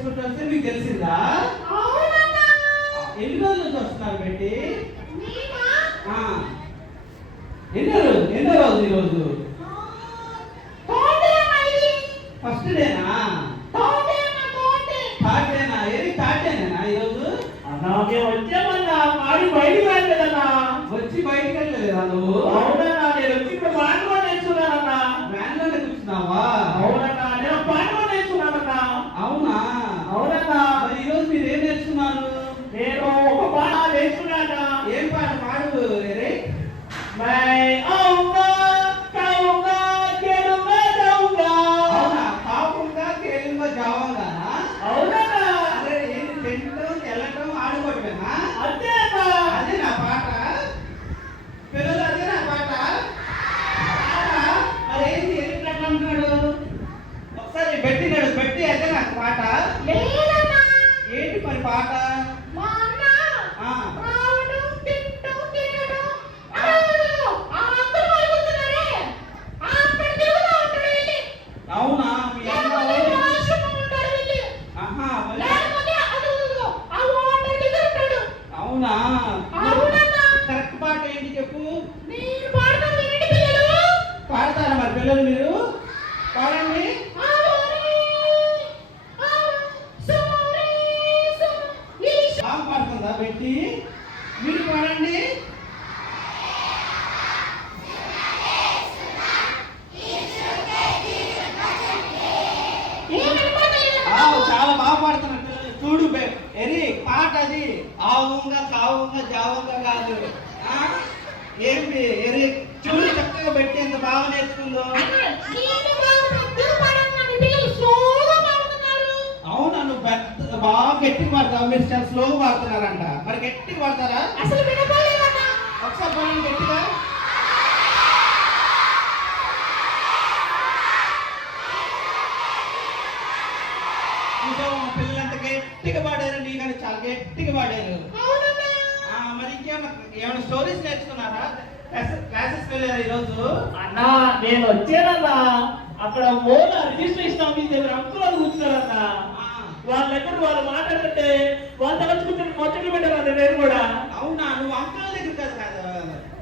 చేసుకుంటూ వస్తే మీకు తెలిసిందా? ఎన్ని రోజుల నుంచి వస్తున్నారు పెట్టి? ఎన్నో రోజు ఈరోజు? ఫస్ట్ డేనా? థర్డ్ డేనా? ఏది థర్డ్ డేనా ఈరోజు? వచ్చామన్నా మాడి బయటికి వెళ్ళలేదన్నా. వచ్చి బయటికి వెళ్ళలేదా నువ్వు? అవునన్నా, నేను వచ్చి ఇక్కడ పాటలో నేర్చుకున్నానన్నా. వ్యాన్లోనే కూర్చున్నావా? అవునన్నా, నేను పాటలో నేర్చుకున్నానన్నా. అవునా? అవునన్నా. మరి ఈరోజు మీరు ఏం నేర్చుకున్నారు? నేను ఒక పాట నేర్చుకున్నానా. ఏం పాట పాడు? మై అవునా కావుగా కేలుగా జావుగా. అవునా? కాపుగా కేలుగా జావంగానా? అవునన్నా. అరే ఏంటి తింటం వెళ్ళటం ఆడుకోవటమేనా? అంతే అన్నా. అదే నా పాట పిల్లలు, అదే నా పాట. మరి ఏంటి ఎట్లా అంటున్నాడు? ఒకసారి పెట్టినాడు పెట్టి అదే నాకు పాట. ఏంటి మరి పాట? అవునా? మీ అమ్మ అవునా? కరెక్ట్ పాట ఏంటి చెప్పు? పాడతారా మరి పిల్లలు? మీరు పాడండి. బాగా పాడుతుందా పెట్టి? మీరు పాడండి. చాలా బాగా పాడుతున్నారు పిల్లలు. చూడు ఎరి పాట అది ఆవుంగా కావుంగా జావుంగా కాదు. ఏంటి ఎరి చూడు చక్కగా పెట్టి ఎంత బాగా నేర్చుకుందో. అవునా? నువ్వు బాగా గట్టిగా పాడతావు. మీరు చాలా స్లోగా పాడుతున్నారంట. మరి గట్టిగా పాడతారా? ఒకసారి పాడండి గట్టిగా. పిల్లలంతా గట్టిగా పాడారు. నీ కానీ చాలా గట్టిగా పాడారు. మరి ఏమైనా స్టోరీస్ నేర్చుకున్నారా? క్లాసెస్ వెళ్ళారు ఈరోజు? అన్నా, నేను వచ్చానన్నా. అక్కడ మూల రిజిస్ట్రేషన్ ఆఫీస్ దగ్గర అంకుల్ వాళ్ళు కూర్చున్నారన్నా. వాళ్ళ దగ్గర వాళ్ళు మాట్లాడుతుంటే వాళ్ళు తలచుకుంటే మొత్తలు పెట్టారన్న నేను కూడా. అవునా? నువ్వు అంకుల్ దగ్గర కదా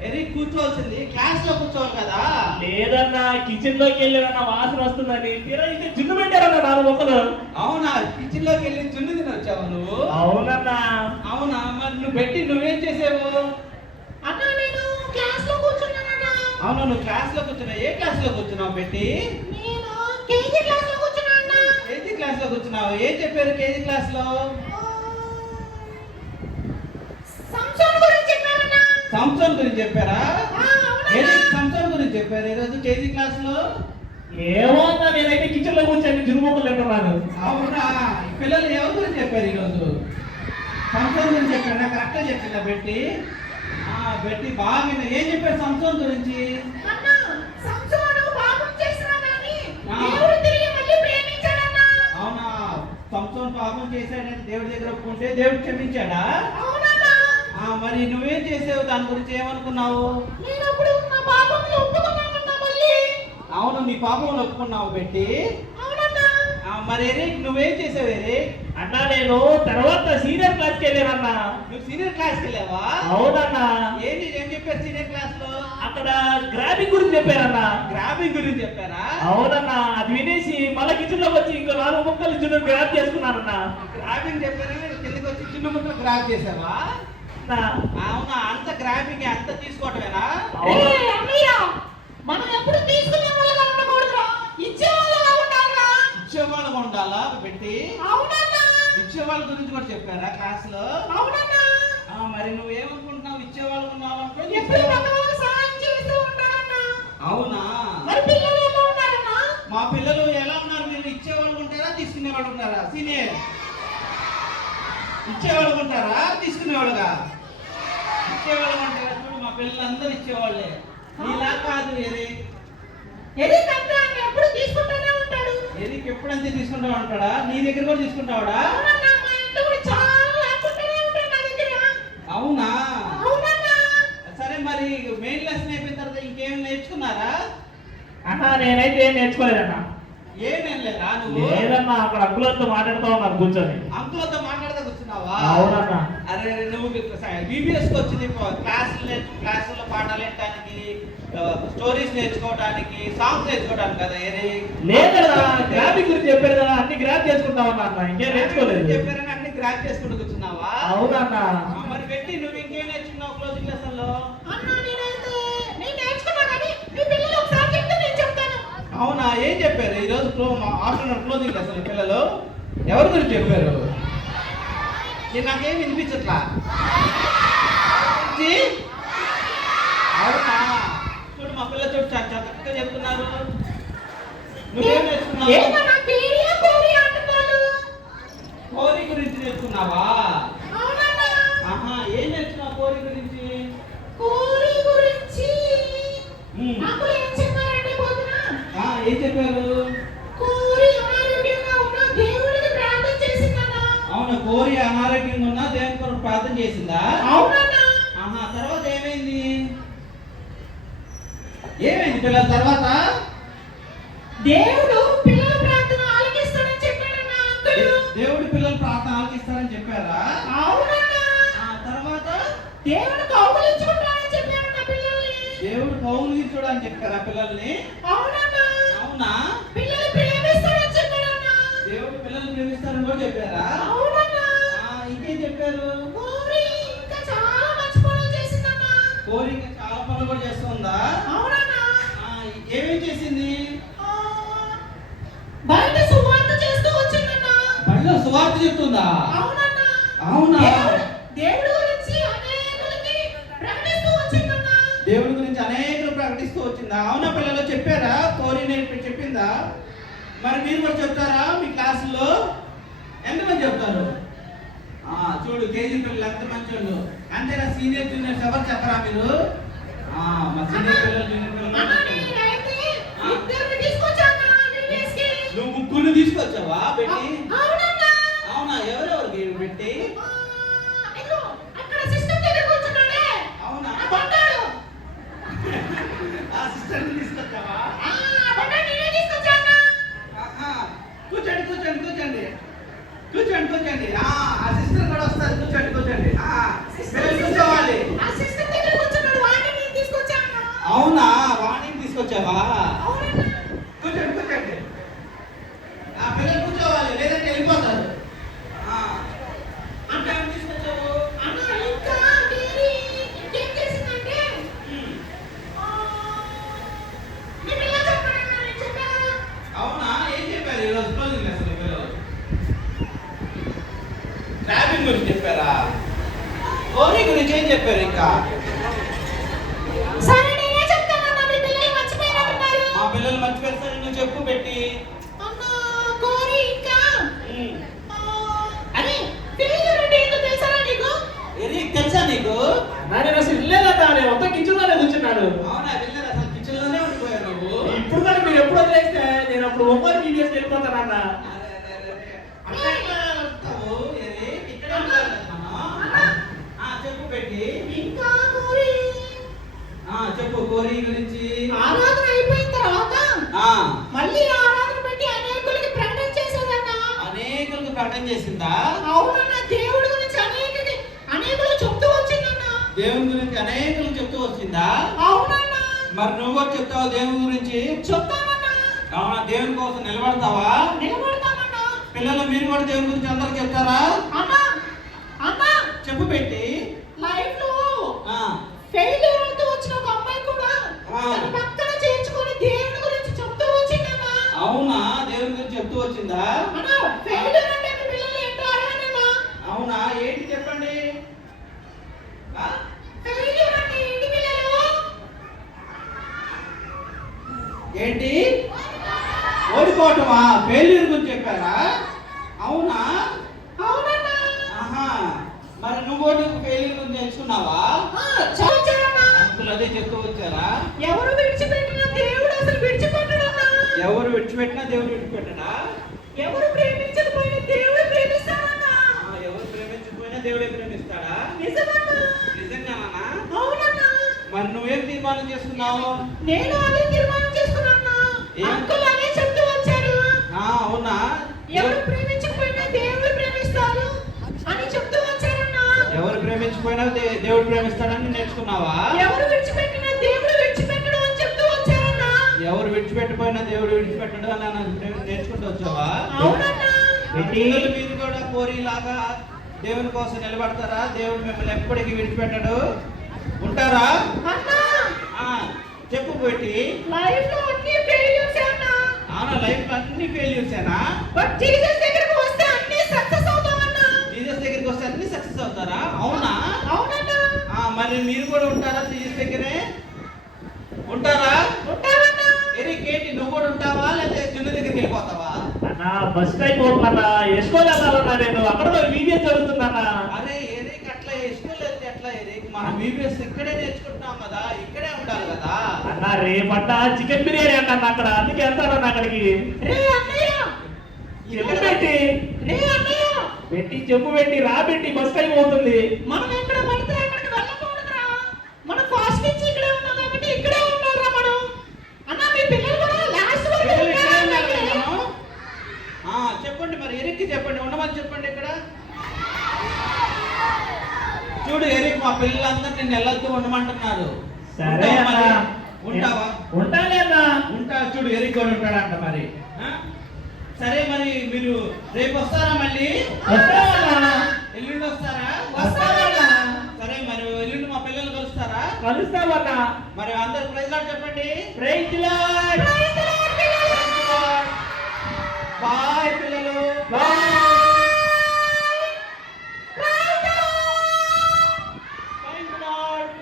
ఎరి కూర్చోవలసింది, క్లాస్ లో కూర్చోవాలి కదా. లేదన్నా, కిచెన్ లోకి వెళ్ళారన్న వాసన వస్తుందని తీరా ఇంకా జున్ను పెట్టారన్న 4 మొక్కలు. అవునా? కిచెన్ లోకి వెళ్ళి జున్ను తిని వచ్చావు నువ్వు? అవునన్నా. అవునా? మరి నువ్వు పెట్టి నువ్వేం చేసావు? అన్నా, నేను క్లాస్ లో కూర్చున్నానన్నా. అవునా? నువ్వు క్లాస్ లో కూర్చున్నావు. ఏ క్లాస్ లో కూర్చున్నావు పెట్టి? నేను కేజీ క్లాస్ లో కూర్చున్నానన్నా. కేజీ క్లాస్ లో కూర్చున్నావు. ఏం చెప్పారు కేజీ క్లాస్ లో? సంసోన్ గురించి చెప్పారన్నా. సంసోన్ గురించి చెప్పారా? అవునన్నా. సంసోన్ గురించి చెప్పారు ఈరోజు కేజీ క్లాస్ లో. ఏమో అన్నా, నేనైతే కిచెన్ లో కూర్చొని జున్ను మొక్కలు తింటున్నాను. అవునా? పిల్లలు ఎవరి గురించి చెప్పారు ఈరోజు? సంసోన్ గురించి చెప్పారా? కరెక్ట్గా చెప్పిందా పెట్టి? పెట్టి బాగా ఏం చెప్పారు సంసోన్ గురించి? అన్నా, సంసోను పాపం చేశాడని దేవుడు తిరిగి మళ్ళీ ప్రేమించాడన్నా. అవునా? సంసోన్ పాపం చేశాడని దేవుడి దగ్గర ఒప్పుకుంటే దేవుడు క్షమించాడా? అవునన్నా. మరి నువ్వేం చేసావు? దాని గురించి ఏమనుకున్నావు? నేను అప్పుడు నా పాపంలో ఒప్పుకున్నానన్నా మళ్ళీ. అవును, నీ పాపంలో ఒప్పుకున్నావు పెట్టి. అవునన్నా. మరి ఎరిక్ నువ్వేం చేసావు ఎరిక్? అన్నా, నేను తర్వాత సీనియర్ క్లాస్కి వెళ్ళానన్నా. నువ్వు సీనియర్ క్లాస్కి వెళ్ళావా? అవునన్నా. ఏం చెప్పారు సీనియర్ క్లాస్ లో? అక్కడ గ్రాబింగ్ గురించి చెప్పారన్నా. గ్రాబింగ్ గురించి చెప్పారా? అవునన్నా. అది వినేసి మళ్ళీ కిచెన్ లోకి వచ్చి ఇంకో 4 ముక్కలు జున్ను గ్రాబ్ చేసుకున్నారన్నా. గ్రాబింగ్ చెప్పారు, కిందకి వచ్చి చిన్న ముక్క గ్రాబ్ చేసావా? అవునా? అంత గ్రాబింగ్ అంత తీసుకోవటమేనా? అన్నయ్య, మనం ఎప్పుడు తీసుకునే వాళ్ళగా ఉండకూడదురా, ఇచ్చే వాళ్ళగా ఉండాలిరా. ఇచ్చేవాళ్ళగా ఉండాలా పెట్టి? అవునన్నా. ఇచ్చేవాళ్ళ గురించి కూడా చెప్పారా క్లాస్ లో? అవునన్నా. మరి నువ్వేమనుకుంటున్నావు? ఇచ్చేవాళ్ళగా ఉన్నావు? ఎప్పుడు ఒకవేళ సహాయం చేస్తూ ఉంటారన్నా. అవునా? మరి పిల్లలు ఎలా ఉన్నారన్నా? మా పిల్లలు ఎలా ఉన్నారు? మీరు ఇచ్చేవాళ్ళు ఉంటారా తీసుకునేవాళ్ళు ఉంటారా? సీనియర్ ఇచ్చేవాళ్ళు ఉంటారా తీసుకునేవాళ్ళుగా? ఇచ్చేవాళ్ళు ఉంటారా? చూడు మా పిల్లలందరూ ఇచ్చేవాళ్ళే. నీలా కాదు ఎరిక్. ఎరిక్ అంటే ఆయన ఎప్పుడు తీసుకుంటూనే ఉంటాడు. ఎరిక్ ఎప్పుడంతే తీసుకుంటా ఉంటాడా? నీ దగ్గర కూడా తీసుకుంటావాడా? అవునన్నా, మా ఇంట్లో కూడా చాలా లాక్కుంటూనే ఉంటాడు నా దగ్గర. అవునా? అవునన్నా. సరే, మరి మెయిన్ లెసన్ అయిపోయిన తర్వాత ఇంకేం నేర్చుకున్నారా? అన్నా, నేనైతే ఏం నేర్చుకోలేదన్నా. ఏమేం లేదా నువ్వు లేదన్నా అక్కడ అంకులతో మాట్లాడుతూ ఉన్నారు కూర్చొని. అంకులతో మాట్లాడదా కూర్చున్నావా? అవునన్నా. అరే నువ్వు బీబీఎస్కి వచ్చింది క్లాసుల్లో పాఠాలు వినడానికి, స్టోరీస్ నేర్చుకోవడానికి, సాంగ్స్ నేర్చుకోవడానికి కదా. లేదా గ్రాఫిక్ గురించి చెప్పారు కదా, అన్ని గ్రాఫ్ చేసుకుంటా ఉన్నా అన్న, ఇంకేం నేర్చుకోలేదు. చెప్పారని అన్ని గ్రాఫ్ చేసుకుంటూ కూర్చున్నావా? అవునన్నా. మరి పెట్టి నువ్వు ఇంకేం నేర్చుకున్నావు క్లోజింగ్ క్లాసుల్లో? అవునా, ఏం చెప్పారు ఈరోజు ఆఫ్టర్నూన్ క్లోజింగ్ క్లాసులు పిల్లలు? ఎవరి గురించి చెప్పారు? నాకేం వినిపించట్లా. అవునా, చూడు మా పిల్లలు చూడు చక్కగా చెప్తున్నారు. నువ్వేం నేర్చుకున్నావు? కోరి గురించి నేర్చుకున్నావా? ఆహా, ఏం నేర్చుకున్నావు కోరి గురించి? ఏం చెప్పారు? అవునా, కోరి అనారోగ్యంగా ఉన్నా దేవుని కొరకు ప్రార్థన చేసిందా? ఆహా, తర్వాత ఏమైంది? ఏమైంది పిల్లల తర్వాత? దేవుడు పిల్లల ప్రార్థన ఆలకిస్తాడని చెప్పాడన్నా అంకుల్. దేవుడు పిల్లల ప్రార్థన ఆలకిస్తాడని చెప్పారా? అవునన్నా. తర్వాత దేవుడు కౌగిలించుకుంటాడని చెప్పాడన్నా పిల్లల్ని. దేవుడు కౌగిలించుకోవడానికి చెప్పారా పిల్లల్ని? అవునన్నా. అవునా, పిల్లలు ప్రేమిస్తాడని చెప్పాడన్నా. దేవుడు పిల్లల్ని ప్రేమిస్తాడని కూడా చెప్పారా? అవునన్నా. ఇంకేం చెప్పారు? కోరి ఇంకా చాలా మంచి పనులు చేసిందన్నా. కోరి ఇంకా చాలా పనులు కూడా చేస్తుందా? అవునన్నా. ఏమేం చేసింది? బయట సువార్త చేస్తూ వచ్చిందన్నా. బయట సువార్త చెప్తుందా? అవునన్నా. అవునా, దేవుడి గురించి అనేకులకి ప్రకటిస్తూ వచ్చిందన్నా. దేవుడి గురించి అనేకులు ప్రకటిస్తూ వచ్చిందా? అవునా పిల్లలు చెప్పారా? కోరి నేర్పి చెప్పిందా? మరి మీరు కూడా చెప్తారా మీ క్లాసుల్లో? ఎంతమంది చెప్తారు? చూడు కేజీ పిల్లలు ఎంత మంచి వాళ్ళు. అంతేనా, సీనియర్ జూనియర్స్ ఎవరు చెప్పరా మీరు? మా సీనియర్ పిల్లలు జూనియర్ పిల్లలు నువ్వు ముగ్గురు తీసుకొచ్చావా పెట్టి? అవునా, ఎవరెవరికి పెట్టి? అవునా, ఆ సిస్టర్ని తీసుకొచ్చావా? కూర్చోండి కూర్చోండి కూర్చోండి కూర్చోండి కూర్చోండి. ఆ సిస్టర్ కూడా వస్తారు. కూర్చోండి కూర్చోండి. పిల్లలు కూర్చోవాలి. అవునా, వాణిని తీసుకొచ్చావా? కూర్చోండి కూర్చోండి. పిల్లలు కూర్చోవాలి, లేదంటే వెళ్ళిపోతారు. అంటే ఏం తీసుకొచ్చావు? అవునా, ఏం చెప్పారు ఈరోజు క్లోజింగ్ క్లాసులో పిల్లలు? ట్రాఫిక్ గురించి చెప్పారా? కోరి గురించి ఏం చెప్పారు? ఇంకా మా పిల్లలు మర్చిపోయారు. సరే నువ్వు చెప్పు పెట్టి. తెలుసా నీకు? నేను అసలు ఇల్లేదా, నేను మొత్తం కిచెన్లోనే కూర్చున్నాడు. అవునా, వెళ్ళలేదు అసలు కిచెన్లోనే ఉండిపోయావు నువ్వు. ఇప్పుడు కానీ మీరు ఎప్పుడు వదిలేస్తే నేను అప్పుడు ఒంగోలు బీబీఎస్ వెళ్ళిపోతానన్న. చెప్పు పెట్టి. చెప్పు కోరి గురించి. ఆరాధన అయిపోయిన తర్వాత మళ్ళీ ఆరాధన పెట్టి అనేకులకి ప్రకటన చేసేదన్నా. అనేకులకు ప్రకటన చేసిందా? అవునన్నా. దేవుడి గురించి అనేకులు చెప్తూ వచ్చిందన్నా. దేవుని గురించి అనేకులు చెప్తూ వచ్చిందా? అవునన్నా. మరి నువ్వు కూడా చెప్తావు దేవుని గురించి? చెప్తానన్నా. అవునా, దేవుని కోసం నిలబడతావా? నిలబడతామన్నా. పిల్లలు మీరు కూడా దేవుని గురించి అందరికి చెప్తారా? అన్నా అన్నా చెప్పు పెట్టి. లైఫ్ లో ఫెయిల్యూర్ అవుతూ వచ్చిన ఒక అమ్మాయి కూడా తన పక్కన చేర్చుకొని దేవుని గురించి చెప్తూ వచ్చిందన్నా. అవునా, దేవుని గురించి చెప్తూ వచ్చిందా? అన్నా, ఫెయిల్యూర్ అంటే మీ పిల్లలు ఏంటో అడగనన్నా. అవునా, ఏంటి చెప్పండి? ఫెయిల్యూర్ అంటే ఏంటి పిల్లలు? ఏంటి? ఓడిపోవటమా? ఫెయిల్యూర్ గురించి చెప్పారా? అవునా? అవునన్నా. ఆహా, మరి నువ్వు కూడా ఫెయిల్యూర్ గురించి తెలుసుకున్నావా? చదువుచారన్నా. అంకులు అదే చెప్తూ వచ్చారా? ఎవరు విడిచిపెట్టినా దేవుడు అసలు విడిచిపెట్టడన్నా. ఎవరు విడిచిపెట్టినా దేవుడు విడిచిపెట్టడా? ఎవరు ప్రేమించకపోయినా దేవుడు ప్రేమిస్తాడన్నా. ఎవరు ప్రేమించకపోయినా దేవుడే ప్రేమిస్తాడా? నిజమన్నా. నిజంగానా? అవునన్నా. మరి నువ్వేం తీర్మానం చేసుకున్నావు? నేను అదే తీర్మానం చేసుకున్నాను. అంకుల్ అదే చెప్తూ వచ్చారు. దేవుడు ప్రేమిస్తాడని నేర్చుకున్నావా? ఎవరు విడిచిపెట్టినా దేవుడు విడిచిపెట్టడు అని చెప్తూ వచ్చారన్నా. ఎవరు విడిచిపెట్టిపోయినా దేవుడు విడిచిపెట్టడు అని నేర్చుకుంటూ వచ్చావా? అవునన్నా. పిల్లలు మీరు కూడా కోరిలాగా దేవుని కోసం నిలబడతారా? దేవుడు మిమ్మల్ని ఎప్పటికీ విడిచిపెట్టడు. ఉంటారా? అన్నా ఆ, చెప్పు పెట్టి. లైఫ్ లో అన్ని ఫెయిల్యూర్స్ అన్నా. అవునా, లైఫ్ లో అన్ని ఫెయిల్యూర్సేనా? బట్ జీసస్ దగ్గరికి వస్తే అన్ని సక్సెస్ అవుతామన్నా. జీసస్ దగ్గరికి వస్తే అన్ని సక్సెస్ అవుతారా? అవునా? అవునన్నా. మరి మీరు కూడా ఉంటారా జీసస్ దగ్గరే? ఉంటారా? ఉంటావన్నా. ఎరిక్ ఏంటి, నువ్వు కూడా ఉంటావా లేదా చిన్న దగ్గరికి వెళ్ళిపోతావా? అన్నా బస్ టైం అవుతుందన్నా, ఎసుకోవాలి వెళ్ళాలన్నా, నేను అక్కడ వీడియో జరుగుతుందన్నా. అరే ఎరిక్, అట్లా వేసుకోలేదు ఎట్లా ఎరిక్? మనం బీబీఎస్ ఇక్కడే నేర్చుకుంటున్నాం కదా, ఇక్కడే ఉండాలి కదా. అన్న రేపంట చికెన్ బిర్యానీ అంటాను అక్కడ, అందుకే వెళ్తానన్నా అక్కడికి. రే అన్నయ్య. చెప్పు పెట్టి రే అన్నయ్య. పెట్టి చెప్పు పెట్టి రా పెట్టి, బస్ టైం అవుతుంది. మనం ఎక్కడ పడితే అక్కడికి వెళ్ళకూడదురా. మనం ఫాస్ట్ నుంచి ఇక్కడే ఉన్నాం కాబట్టి ఇక్కడే ఉండాలిరా మనం. అన్న మీ పిల్లలు కూడా లాస్ట్ వరకు పిల్లలు ఇక్కడే ఉండాలి ఉండాలి. కదా మనం? చెప్పండి మరి ఎరిక్కి చెప్పండి, ఉండమని చెప్పండి ఇక్కడ. చూడు ఎరిక్, మా పిల్లలందరూ నిన్ను వెళ్ళొద్దు ఉండమంటున్నారు. సరే ఉంటావా అన్నా. మరి? ఉంటావా? ఉంటాలే అన్నా. ఉంటా. చూడు ఎరిక్ కూడా ఉంటాడంట మరి. సరే మరి మీరు రేపు వస్తారా మళ్ళీ? వస్తావన్నా. ఎల్లుండి వస్తారా? వస్తావన్నా. సరే మరి ఎల్లుండి మా పిల్లలు కలుస్తారా? కలుస్తావన్నా. మరి అందరు ప్రైజ్ లార్డ్ చెప్పండి. Praise lord. బాయ్ పిల్లలు. బాయ్. Praise lord.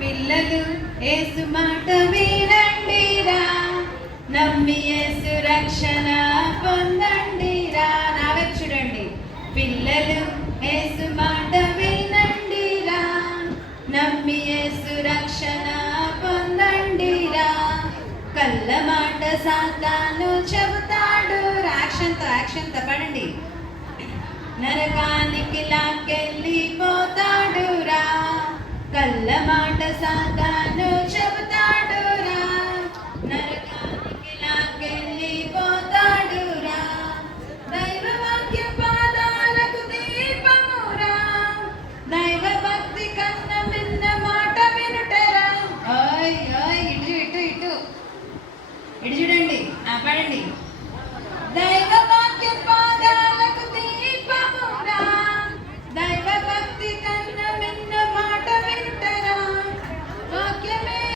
పిల్లలు యేసు మాట వినండిరా, నమ్మి యేసు రక్షణ పొందండిరా. నావే చూడండి. పిల్లలు యేసు మాట వినండిరా, నమ్మి యేసు రక్షణ పొందండిరా. కళ్ళ మాట సాతాను చెబుతాడు. యాక్షన్తో పడండి. నరకానికి లాక్కెళ్ళిపోతాడురా. కళ్ళ మాట సాతాను చెబుతాడురా.